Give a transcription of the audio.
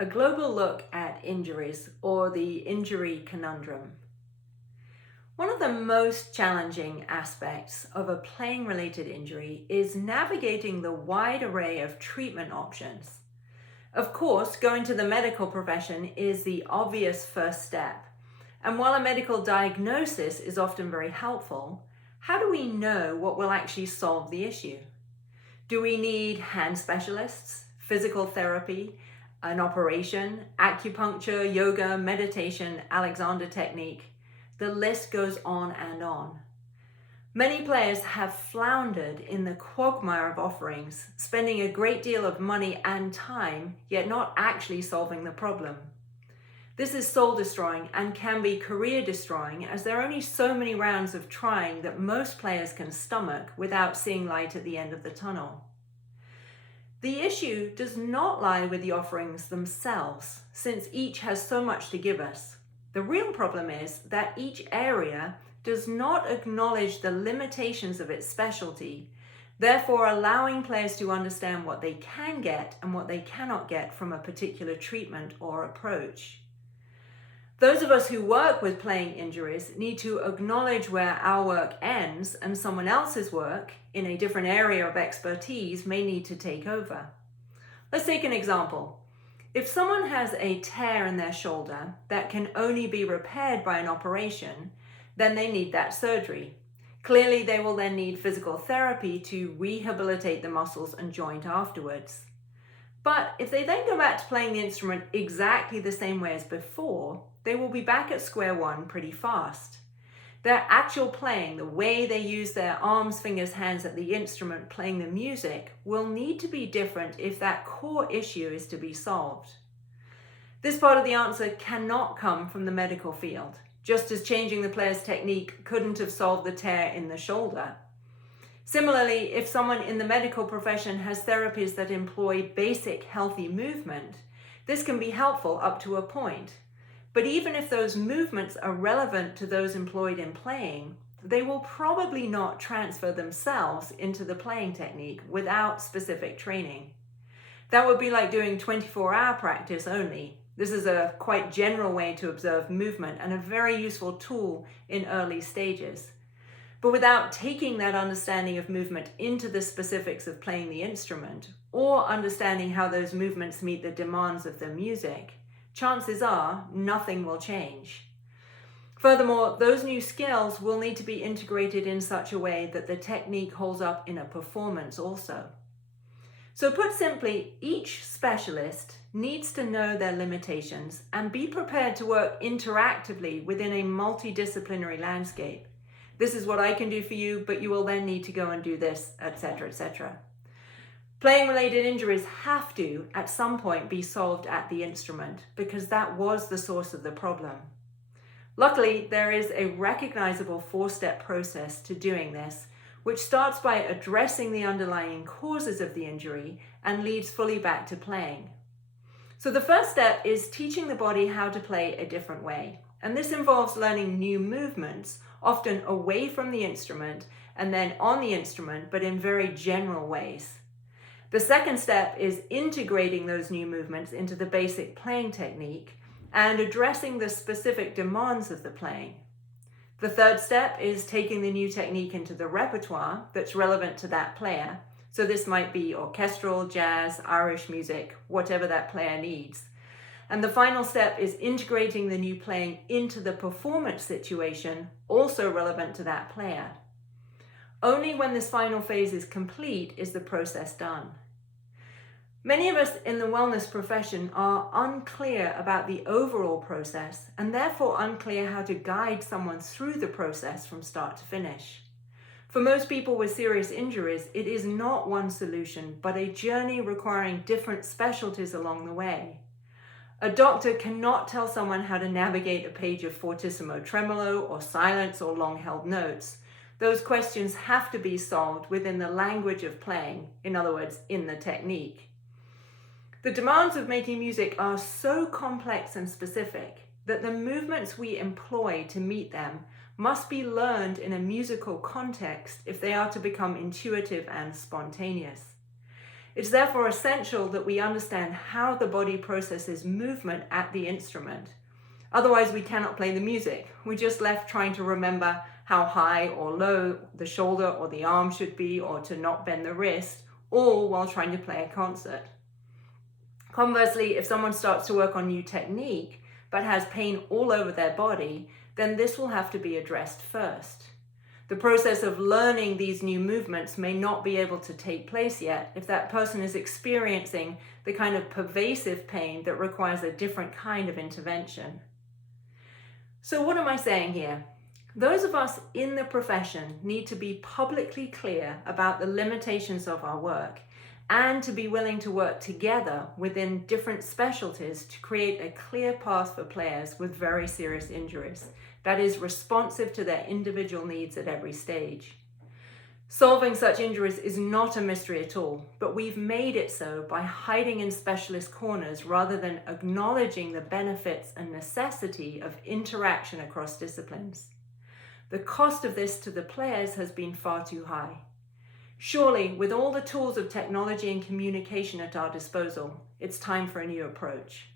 A global look at injuries, or the injury conundrum. One of the most challenging aspects of a playing-related injury is navigating the wide array of treatment options. Of course, going to the medical profession is the obvious first step. And while a medical diagnosis is often very helpful, how do we know what will actually solve the issue? Do we need hand specialists, physical therapy, an operation, acupuncture, yoga, meditation, Alexander technique? The list goes on and on. Many players have floundered in the quagmire of offerings, spending a great deal of money and time, yet not actually solving the problem. This is soul-destroying and can be career-destroying, as there are only so many rounds of trying that most players can stomach without seeing light at the end of the tunnel. The issue does not lie with the offerings themselves, since each has so much to give us. The real problem is that each area does not acknowledge the limitations of its specialty, therefore allowing players to understand what they can get and what they cannot get from a particular treatment or approach. Those of us who work with playing injuries need to acknowledge where our work ends and someone else's work in a different area of expertise may need to take over. Let's take an example. If someone has a tear in their shoulder that can only be repaired by an operation, then they need that surgery. Clearly, they will then need physical therapy to rehabilitate the muscles and joint afterwards. But if they then go back to playing the instrument exactly the same way as before, they will be back at square one pretty fast. Their actual playing, the way they use their arms, fingers, hands at the instrument playing the music, will need to be different if that core issue is to be solved. This part of the answer cannot come from the medical field, just as changing the player's technique couldn't have solved the tear in the shoulder. Similarly, if someone in the medical profession has therapies that employ basic healthy movement, this can be helpful up to a point. But even if those movements are relevant to those employed in playing, they will probably not transfer themselves into the playing technique without specific training. That would be like doing 24-hour practice only. This is a quite general way to observe movement and a very useful tool in early stages. But without taking that understanding of movement into the specifics of playing the instrument, or understanding how those movements meet the demands of the music, chances are nothing will change. Furthermore, those new skills will need to be integrated in such a way that the technique holds up in a performance also. So put simply, each specialist needs to know their limitations and be prepared to work interactively within a multidisciplinary landscape. This is what I can do for you, but you will then need to go and do this, etc., etc. Playing-related injuries have to, at some point, be solved at the instrument, because that was the source of the problem. Luckily, there is a recognizable four-step process to doing this, which starts by addressing the underlying causes of the injury and leads fully back to playing. So the first step is teaching the body how to play a different way. And this involves learning new movements, often away from the instrument and then on the instrument, but in very general ways. The second step is integrating those new movements into the basic playing technique and addressing the specific demands of the playing. The third step is taking the new technique into the repertoire that's relevant to that player. So this might be orchestral, jazz, Irish music, whatever that player needs. And the final step is integrating the new playing into the performance situation, also relevant to that player. Only when this final phase is complete is the process done. Many of us in the wellness profession are unclear about the overall process and therefore unclear how to guide someone through the process from start to finish. For most people with serious injuries, it is not one solution, but a journey requiring different specialties along the way. A doctor cannot tell someone how to navigate a page of fortissimo tremolo or silence or long-held notes. Those questions have to be solved within the language of playing, in other words, in the technique. The demands of making music are so complex and specific that the movements we employ to meet them must be learned in a musical context if they are to become intuitive and spontaneous. It's therefore essential that we understand how the body processes movement at the instrument. Otherwise, we cannot play the music. We're just left trying to remember how high or low the shoulder or the arm should be, or to not bend the wrist, all while trying to play a concert. Conversely, if someone starts to work on new technique but has pain all over their body, then this will have to be addressed first. The process of learning these new movements may not be able to take place yet if that person is experiencing the kind of pervasive pain that requires a different kind of intervention. So what am I saying here? Those of us in the profession need to be publicly clear about the limitations of our work and to be willing to work together within different specialties to create a clear path for players with very serious injuries that is responsive to their individual needs at every stage. Solving such injuries is not a mystery at all, but we've made it so by hiding in specialist corners rather than acknowledging the benefits and necessity of interaction across disciplines. The cost of this to the players has been far too high. Surely, with all the tools of technology and communication at our disposal, it's time for a new approach.